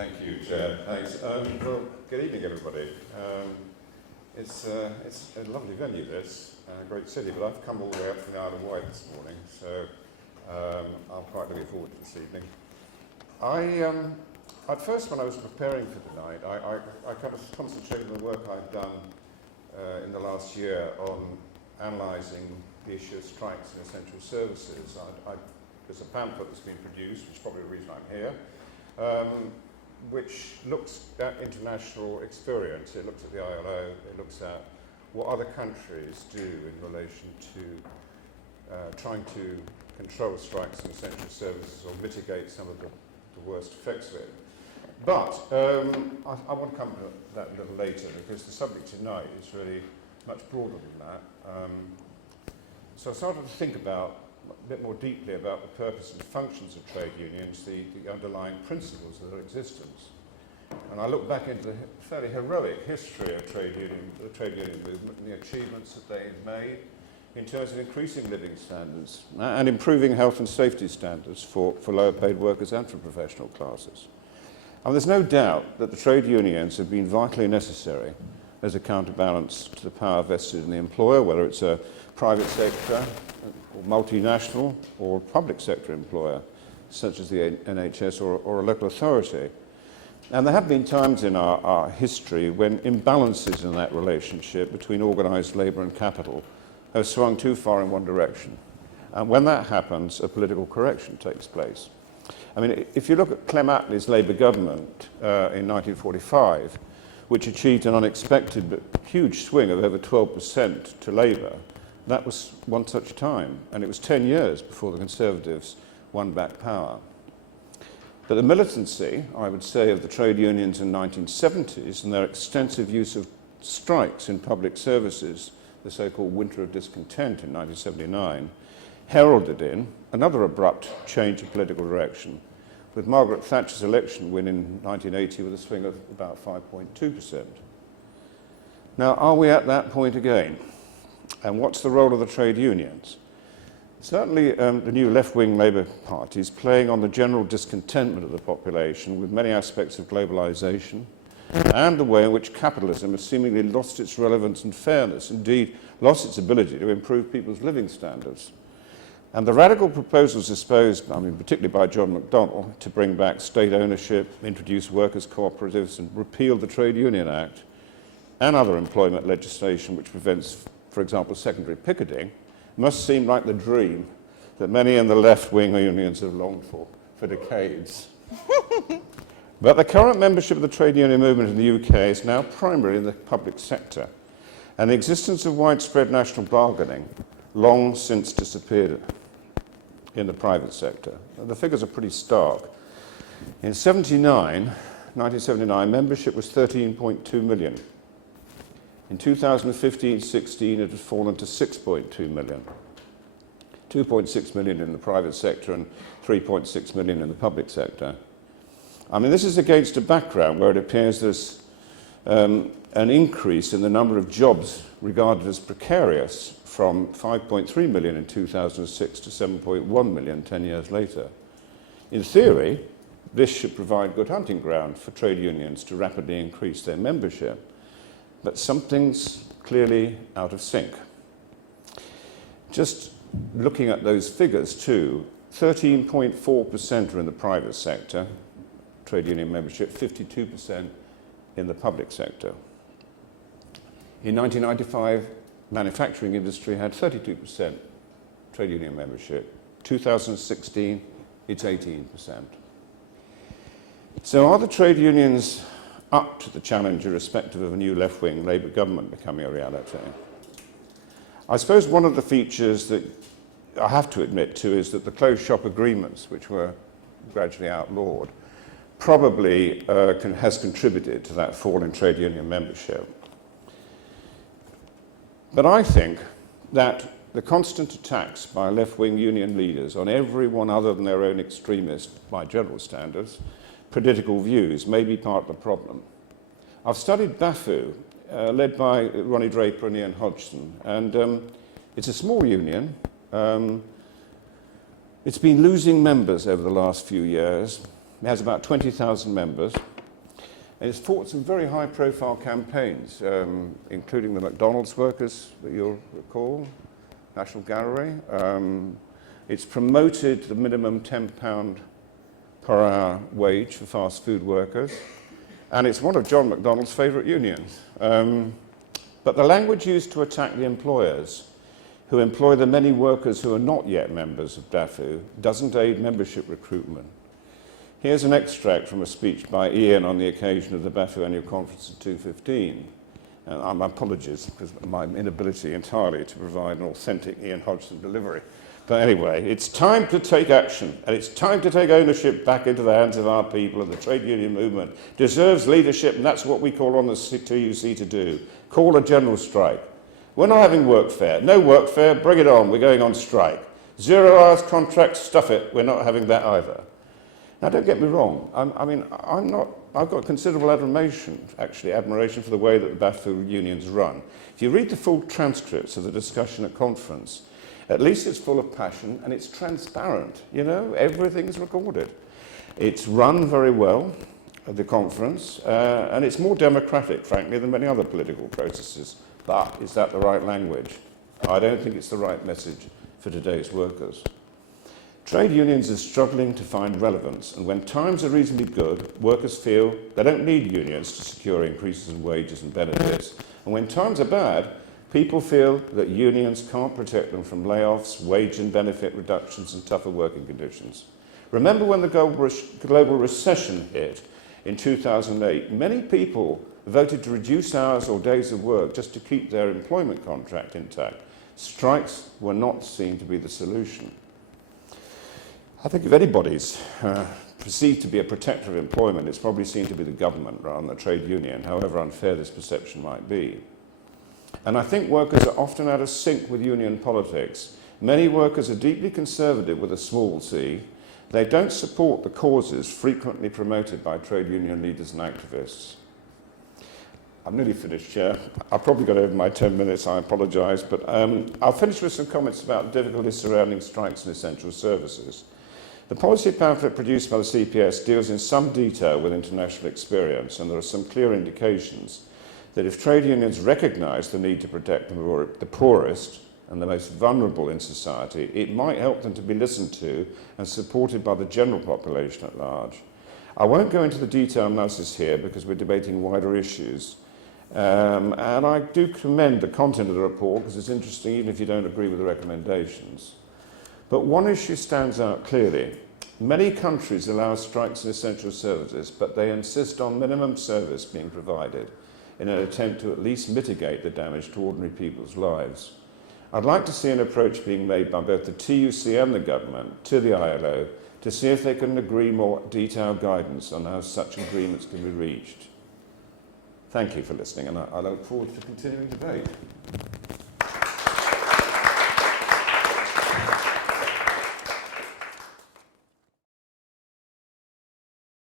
Thank you, Chair. Thanks. Well, good evening, everybody. It's a lovely venue, this, a great city, but I've come all the way up from the Isle of Wight this morning, so I'm quite looking forward to this evening. At first, when I was preparing for tonight, I kind of concentrated on the work I've done in the last year on analysing the issue of strikes in essential services. There's a pamphlet that's been produced, which is probably the reason I'm here, which looks at international experience. It looks at the ILO, it looks at what other countries do in relation to trying to control strikes in essential services or mitigate some of the worst effects of it. But I want to come to that a little later, because the subject tonight is really much broader than that. So I started to think about a bit more deeply about the purpose and functions of trade unions, the underlying principles of their existence. And I look back into the fairly heroic history of the trade union movement and the achievements that they've made in terms of increasing living standards and improving health and safety standards for lower paid workers and for professional classes. And there's no doubt that the trade unions have been vitally necessary as a counterbalance to the power vested in the employer, whether it's a private sector or multinational or public sector employer, such as the NHS or a local authority. And there have been times in our history when imbalances in that relationship between organised labour and capital have swung too far in one direction. And when that happens, a political correction takes place. I mean, if you look at Clem Attlee's Labour government in 1945, which achieved an unexpected but huge swing of over 12% to Labour, that was one such time, and it was 10 years before the Conservatives won back power. But the militancy, I would say, of the trade unions in the 1970s and their extensive use of strikes in public services, the so-called Winter of Discontent in 1979, heralded in another abrupt change of political direction, with Margaret Thatcher's election win in 1980 with a swing of about 5.2%. Now, are we at that point again? And what's the role of the trade unions? Certainly, the new left-wing Labour Party is playing on the general discontentment of the population with many aspects of globalisation and the way in which capitalism has seemingly lost its relevance and fairness, indeed lost its ability to improve people's living standards. And the radical proposals disposed, particularly by John McDonnell, to bring back state ownership, introduce workers' cooperatives and repeal the Trade Union Act and other employment legislation which prevents, for example, secondary picketing, must seem like the dream that many in the left-wing unions have longed for decades. But the current membership of the trade union movement in the UK is now primarily in the public sector, and the existence of widespread national bargaining long since disappeared in the private sector. The figures are pretty stark. In 1979, membership was 13.2 million. In 2015-16, it had fallen to 6.2 million. 2.6 million in the private sector and 3.6 million in the public sector. I mean, this is against a background where it appears there's an increase in the number of jobs regarded as precarious from 5.3 million in 2006 to 7.1 million 10 years later. In theory, this should provide good hunting ground for trade unions to rapidly increase their membership, but something's clearly out of sync. Just looking at those figures too, 13.4% are in the private sector, trade union membership, 52% in the public sector. In 1995, manufacturing industry had 32% trade union membership. 2016, it's 18%. So are the trade unions up to the challenge irrespective of a new left-wing Labour government becoming a reality? I suppose one of the features that I have to admit to is that the closed shop agreements, which were gradually outlawed, probably has contributed to that fall in trade union membership. But I think that the constant attacks by left-wing union leaders on everyone other than their own extremist, by general standards, political views may be part of the problem. I've studied BAFU, led by Ronnie Draper and Ian Hodgson, and it's a small union. It's been losing members over the last few years. It has about 20,000 members. And it's fought some very high-profile campaigns, including the McDonald's workers that you'll recall, National Gallery. It's promoted the minimum £10 per hour wage for fast food workers. And it's one of John McDonnell's favourite unions. But the language used to attack the employers who employ the many workers who are not yet members of DAFU doesn't aid membership recruitment. Here's an extract from a speech by Ian on the occasion of the BAFU annual conference in 2015. My apologies because of my inability entirely to provide an authentic Ian Hodgson delivery. But anyway, it's time to take action, and it's time to take ownership back into the hands of our people, and the trade union movement deserves leadership, and that's what we call on the TUC to do. Call a general strike. We're not having workfare. No workfare, bring it on, we're going on strike. 0 hours contract, stuff it, we're not having that either. Now, don't get me wrong. I've got considerable admiration for the way that the BAFU unions run. If you read the full transcripts of the discussion at conference, at least it's full of passion and it's transparent. You know, everything's recorded. It's run very well at the conference, and it's more democratic, frankly, than many other political processes. But is that the right language? I don't think it's the right message for today's workers. Trade unions are struggling to find relevance, and when times are reasonably good, workers feel they don't need unions to secure increases in wages and benefits. And when times are bad, people feel that unions can't protect them from layoffs, wage and benefit reductions, and tougher working conditions. Remember when the global recession hit in 2008, many people voted to reduce hours or days of work just to keep their employment contract intact. Strikes were not seen to be the solution. I think if anybody's perceived to be a protector of employment, it's probably seen to be the government rather than the trade union, however unfair this perception might be. And I think workers are often out of sync with union politics. Many workers are deeply conservative with a small c. They don't support the causes frequently promoted by trade union leaders and activists. I'm nearly finished, Chair. I've probably got over my 10 minutes, I apologise, but I'll finish with some comments about the difficulties surrounding strikes in essential services. The policy pamphlet produced by the CPS deals in some detail with international experience, and there are some clear indications that if trade unions recognise the need to protect the poorest and the most vulnerable in society, it might help them to be listened to and supported by the general population at large. I won't go into the detailed analysis here because we're debating wider issues. And I do commend the content of the report because it's interesting even if you don't agree with the recommendations. But one issue stands out clearly. Many countries allow strikes in essential services, but they insist on minimum service being provided in an attempt to at least mitigate the damage to ordinary people's lives. I'd like to see an approach being made by both the TUC and the government to the ILO to see if they can agree more detailed guidance on how such agreements can be reached. Thank you for listening, and I look forward to continuing debate.